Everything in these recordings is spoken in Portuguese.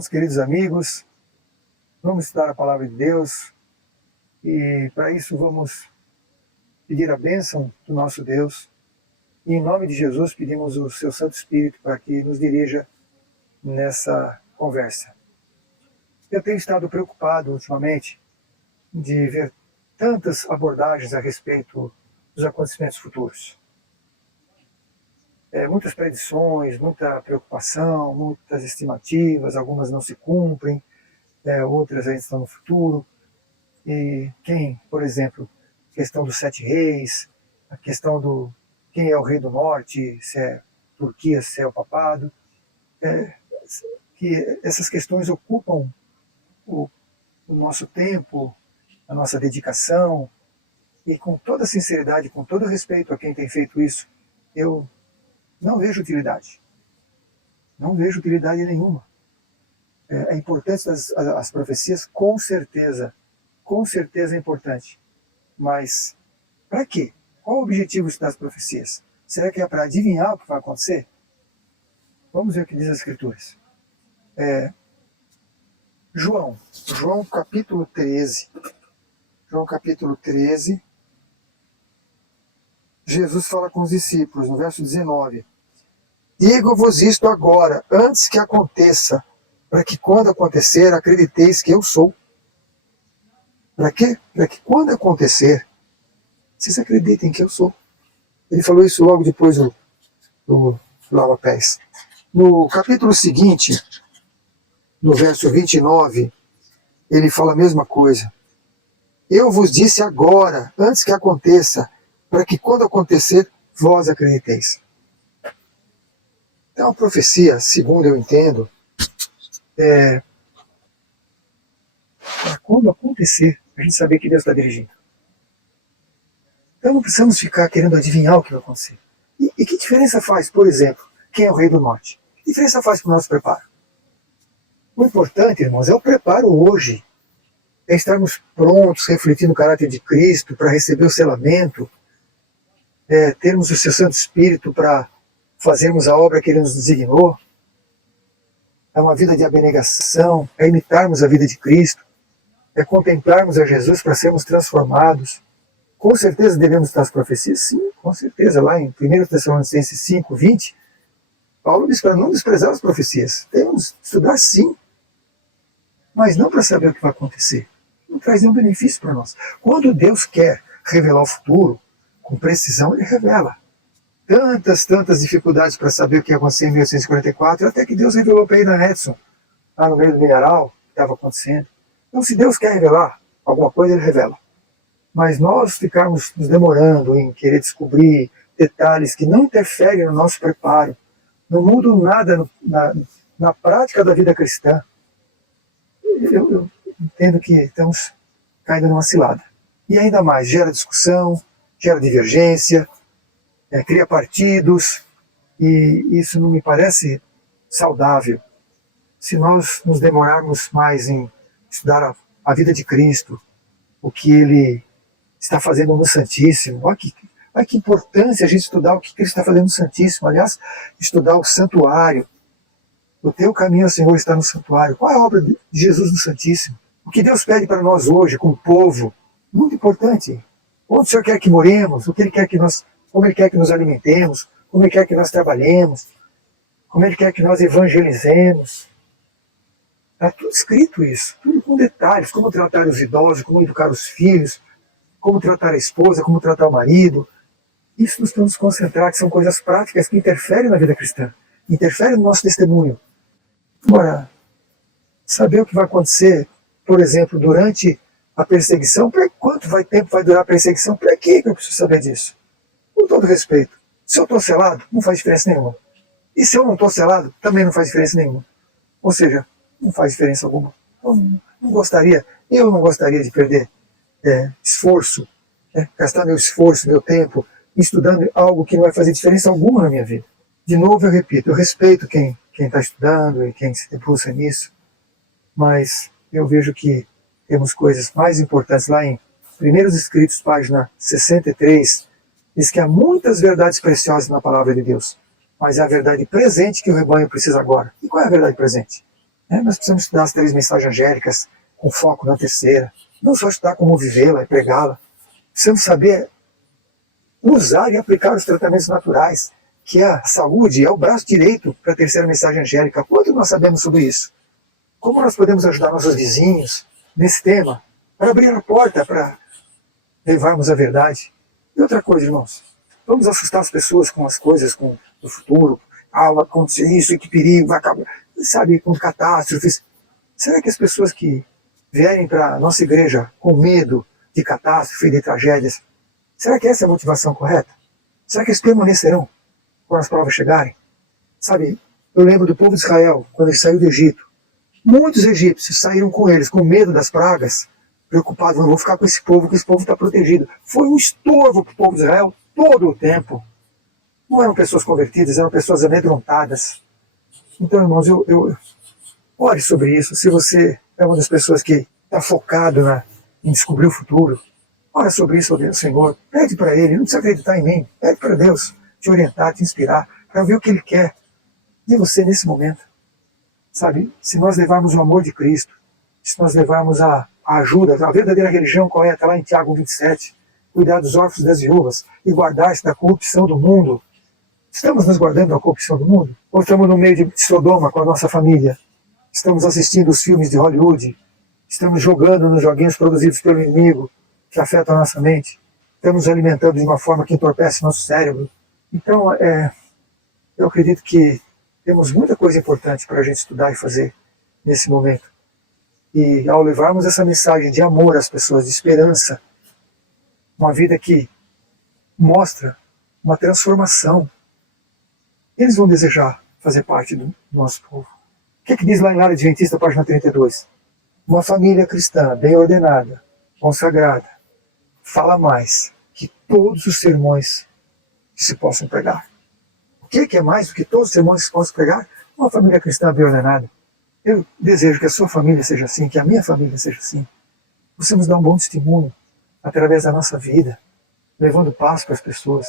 irmãos, queridos amigos, vamos estudar a Palavra de Deus e para isso vamos pedir a bênção do nosso Deus e em nome de Jesus pedimos o seu Santo Espírito para que nos dirija nessa conversa. Eu tenho estado preocupado ultimamente de ver tantas abordagens a respeito dos acontecimentos futuros. Muitas predições, muita preocupação, muitas estimativas, algumas não se cumprem, outras ainda estão no futuro. E quem, por exemplo, a questão dos 7 reis, a questão do quem é o rei do norte, se é Turquia, se é o papado, que essas questões ocupam o nosso tempo, a nossa dedicação, e com toda sinceridade, com todo respeito a quem tem feito isso, eu não vejo utilidade. Não vejo utilidade nenhuma. É importante as profecias, com certeza é importante. Mas para quê? Qual o objetivo das profecias? Será que é para adivinhar o que vai acontecer? Vamos ver o que diz as Escrituras. João capítulo 13. João capítulo 13. Jesus fala com os discípulos, no verso 19. Digo-vos isto agora, antes que aconteça, para que quando acontecer, acrediteis que eu sou. Para quê? Para que quando acontecer, vocês acreditem que eu sou. Ele falou isso logo depois do lava-pés. No capítulo seguinte, no verso 29, ele fala a mesma coisa. Eu vos disse agora, antes que aconteça, para que quando acontecer, vós acrediteis. Então a profecia, segundo eu entendo, para quando acontecer, a gente saber que Deus está dirigindo. Então não precisamos ficar querendo adivinhar o que vai acontecer. E que diferença faz, por exemplo, quem é o rei do norte? Que diferença faz para o nosso preparo? O importante, irmãos, é o preparo hoje. É estarmos prontos, refletindo o caráter de Cristo, para receber o selamento, termos o seu Santo Espírito para fazermos a obra que Ele nos designou. É uma vida de abnegação, é imitarmos a vida de Cristo, é contemplarmos a Jesus para sermos transformados. Com certeza devemos estar as profecias? Sim, com certeza. Lá em 1 Tessalonicenses 5, 20, Paulo diz para não desprezar as profecias. Devemos estudar sim, mas não para saber o que vai acontecer. Não traz nenhum benefício para nós. Quando Deus quer revelar o futuro, com precisão Ele revela. Tantas dificuldades para saber o que ia acontecer em 1844, até que Deus revelou para Aidan Edson, lá no meio do mineral, o que estava acontecendo. Então, se Deus quer revelar alguma coisa, Ele revela. Mas nós ficarmos nos demorando em querer descobrir detalhes que não interferem no nosso preparo, não mudam nada na prática da vida cristã, eu entendo que estamos caindo numa cilada. E ainda mais, gera discussão, gera divergência, cria partidos, e isso não me parece saudável. Se nós nos demorarmos mais em estudar a vida de Cristo, o que Ele está fazendo no Santíssimo, olha que importância a gente estudar o que Cristo está fazendo no Santíssimo, aliás, estudar o santuário. O teu caminho, Senhor, está no santuário. Qual é a obra de Jesus no Santíssimo? O que Deus pede para nós hoje, como povo, muito importante. Onde o Senhor quer que moremos, o que Ele quer que nós, como Ele quer que nos alimentemos, como Ele quer que nós trabalhemos, como Ele quer que nós evangelizemos. Está tudo escrito isso, tudo com detalhes, como tratar os idosos, como educar os filhos, como tratar a esposa, como tratar o marido. Isso nós temos que concentrar, que são coisas práticas que interferem na vida cristã, interferem no nosso testemunho. Agora, saber o que vai acontecer, por exemplo, durante a perseguição, quanto tempo vai durar a perseguição? Para que eu preciso saber disso? Com todo respeito, se eu estou selado, não faz diferença nenhuma. E se eu não estou selado, também não faz diferença nenhuma. Ou seja, não faz diferença alguma. Eu não gostaria de perder esforço, gastar meu esforço, meu tempo, estudando algo que não vai fazer diferença alguma na minha vida. De novo eu repito, eu respeito quem está estudando e quem se debruça nisso, mas eu vejo que temos coisas mais importantes. Lá em Primeiros Escritos, página 63, diz que há muitas verdades preciosas na palavra de Deus, mas é a verdade presente que o rebanho precisa agora. E qual é a verdade presente? Nós precisamos estudar as 3 mensagens angélicas com foco na terceira. Não só estudar como vivê-la e pregá-la. Precisamos saber usar e aplicar os tratamentos naturais, que a saúde é o braço direito para a terceira mensagem angélica. Quanto nós sabemos sobre isso? Como nós podemos ajudar nossos vizinhos nesse tema, para abrir a porta, para levarmos a verdade? E outra coisa, irmãos, vamos assustar as pessoas com as coisas, com o futuro. Vai acontecer isso, que perigo, vai acabar, sabe, com catástrofes. Será que as pessoas que vierem para a nossa igreja com medo de catástrofe e de tragédias, será que essa é a motivação correta? Será que eles permanecerão quando as provas chegarem? Sabe, eu lembro do povo de Israel, quando ele saiu do Egito. Muitos egípcios saíram com eles, com medo das pragas, preocupados, não vou ficar com esse povo, que esse povo está protegido. Foi um estorvo para o povo de Israel todo o tempo. Não eram pessoas convertidas, eram pessoas amedrontadas. Então, irmãos, ore sobre isso. Se você é uma das pessoas que está focado em descobrir o futuro, ora sobre isso, ó Senhor. Pede para Ele, não precisa acreditar em mim. Pede para Deus te orientar, te inspirar, para ver o que Ele quer de você nesse momento. Sabe, se nós levarmos o amor de Cristo, se nós levarmos a ajuda, a verdadeira religião qual é? Está lá em Tiago 27, cuidar dos órfãos e das viúvas e guardar-se da corrupção do mundo. Estamos nos guardando da corrupção do mundo? Ou estamos no meio de Sodoma com a nossa família? Estamos assistindo os filmes de Hollywood? Estamos jogando nos joguinhos produzidos pelo inimigo que afetam a nossa mente? Estamos alimentando de uma forma que entorpece nosso cérebro? Então, eu acredito que temos muita coisa importante para a gente estudar e fazer nesse momento. E ao levarmos essa mensagem de amor às pessoas, de esperança, uma vida que mostra uma transformação, eles vão desejar fazer parte do nosso povo. O que diz lá em Lar Adventista, página 32? Uma família cristã, bem ordenada, consagrada, fala mais que todos os sermões que se possam pregar. O que é mais do que todos os sermões que se possam pregar? Uma família cristã bem ordenada. Eu desejo que a sua família seja assim, que a minha família seja assim. Possamos dar um bom testemunho através da nossa vida, levando paz para as pessoas.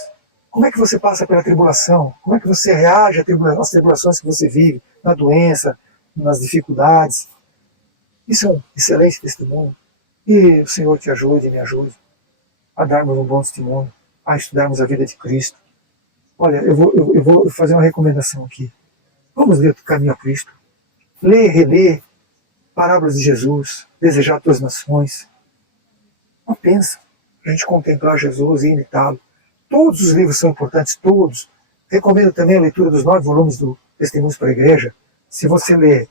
Como é que você passa pela tribulação? Como é que você reage às tribulações que você vive, na doença, nas dificuldades? Isso é um excelente testemunho. E o Senhor te ajude e me ajude a darmos um bom testemunho, a estudarmos a vida de Cristo. Olha, eu vou fazer uma recomendação aqui. Vamos ler o Caminho a Cristo. Lê e relê parábolas de Jesus, desejar as tuas nações. Não pensa, a gente contemplar Jesus e imitá-lo. Todos os livros são importantes, todos. Recomendo também a leitura dos 9 volumes do Testemunhos para a Igreja. Se você lê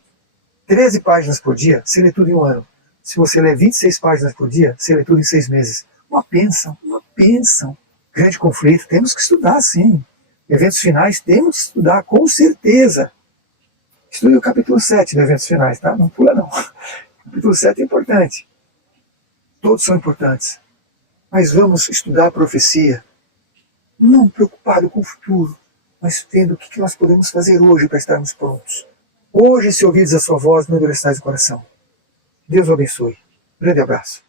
13 páginas por dia, você lê tudo em um ano. Se você lê 26 páginas por dia, você lê tudo em 6 meses. Uma bênção. Grande conflito, temos que estudar sim. Eventos finais, temos que estudar com certeza. Estude o capítulo 7 de Eventos Finais, tá? Não pula não. O capítulo 7 é importante. Todos são importantes. Mas vamos estudar a profecia, não preocupado com o futuro, mas vendo o que nós podemos fazer hoje para estarmos prontos. Hoje, se ouvides a sua voz, não endureçais o coração. Deus o abençoe. Grande abraço.